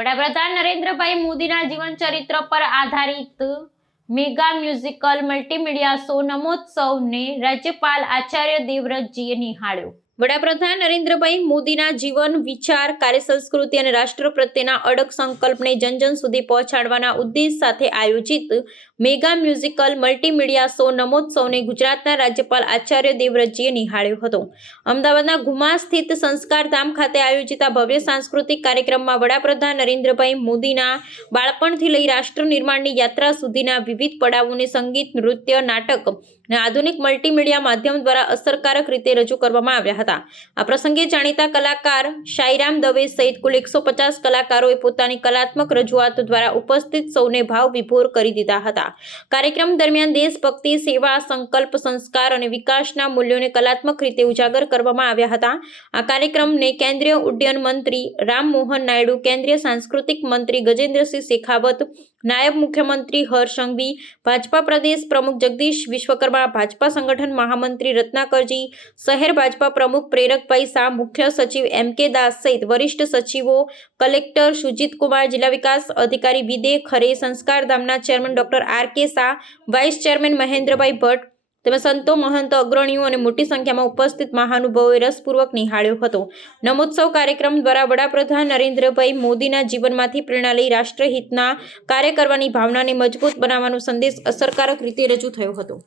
વડાપ્રધાન નરેન્દ્રભાઈ મોદીના જીવન ચરિત્ર પર આધારિત મેગા મ્યુઝિકલ મલ્ટીમીડિયા શો નમોત્સવને રાજ્યપાલ આચાર્ય દેવવ્રતજીએ નિહાળ્યો। વડાપ્રધાન નરેન્દ્રભાઈ મોદીના જીવન, વિચાર, કાર્ય સંસ્કૃતિ અને રાષ્ટ્ર પ્રત્યેના અડગ સંકલ્પને જન સુધી પહોંચાડવાના ઉદ્દેશ સાથે આયોજિત મેગા મ્યુઝિકલ મલ્ટીમીડિયા શો નમોત્સવને ગુજરાતના રાજ્યપાલ આચાર્ય દેવવ્રતજીએ નિહાળ્યો હતો। અમદાવાદના ગુમા સ્થિત સંસ્કારધામ ખાતે આયોજિત આ ભવ્ય સાંસ્કૃતિક કાર્યક્રમમાં વડાપ્રધાન નરેન્દ્રભાઈ મોદીના બાળપણથી લઈ રાષ્ટ્ર નિર્માણની યાત્રા સુધીના વિવિધ પડાવોને સંગીત, નૃત્ય, નાટક અને આધુનિક મલ્ટીમીડિયા માધ્યમ દ્વારા અસરકારક રીતે રજૂ કરવામાં આવ્યા હતા। આ પ્રસંગે જાણીતા કલાકાર શાયરામ દવે સહિત કુલ 150 કલાકારોએ પોતાની કલાત્મક રજૂઆતો દ્વારા ઉપસ્થિત સૌને ભાવ વિભોર કરી દીધા હતા। કાર્યક્રમ દરમિયાન દેશભક્તિ, સેવા, સંકલ્પ, સંસ્કાર અને વિકાસના મૂલ્યોને કલાત્મક રીતે ઉજાગર કરવામાં આવ્યા હતા। આ કાર્યક્રમને કેન્દ્રીય ઉડ્ડયન મંત્રી રામમોહન નાયડુ, કેન્દ્રીય સાંસ્કૃતિક મંત્રી ગજેન્દ્રસિંહ શેખાવત, નાયબ મુખ્યમંત્રી હર્ષ સંઘવી, ભાજપા પ્રદેશ પ્રમુખ જગદીશ વિશ્વકર્મા, ભાજપા સંગઠન મહામંત્રી રત્નાકરજી, શહેર ભાજપા પ્રમુખ પ્રેરકભાઈ શાહ, મુખ્ય સચિવ એમ.કે. દાસ સહિત વરિષ્ઠ સચિવો, કલેક્ટર સુજીત કુમાર, જિલ્લા વિકાસ અધિકારી વિદે ખરે, સંસ્કારધામના chairman doctor R K. Shah, vice chairman Mahendrabhai Bhatt તેમજ સંતો, મહંતો, અગ્રણીઓ અને મોટી સંખ્યામાં ઉપસ્થિત મહાનુભાવોએ રસપૂર્વક નિહાળ્યો હતો। નમોત્સવ કાર્યક્રમ દ્વારા વડાપ્રધાન નરેન્દ્રભાઈ મોદીના જીવનમાંથી પ્રેરણા લઈ રાષ્ટ્રહિતના કાર્ય કરવાની ભાવનાને મજબૂત બનાવવાનો સંદેશ અસરકારક રીતે રજૂ થયો હતો।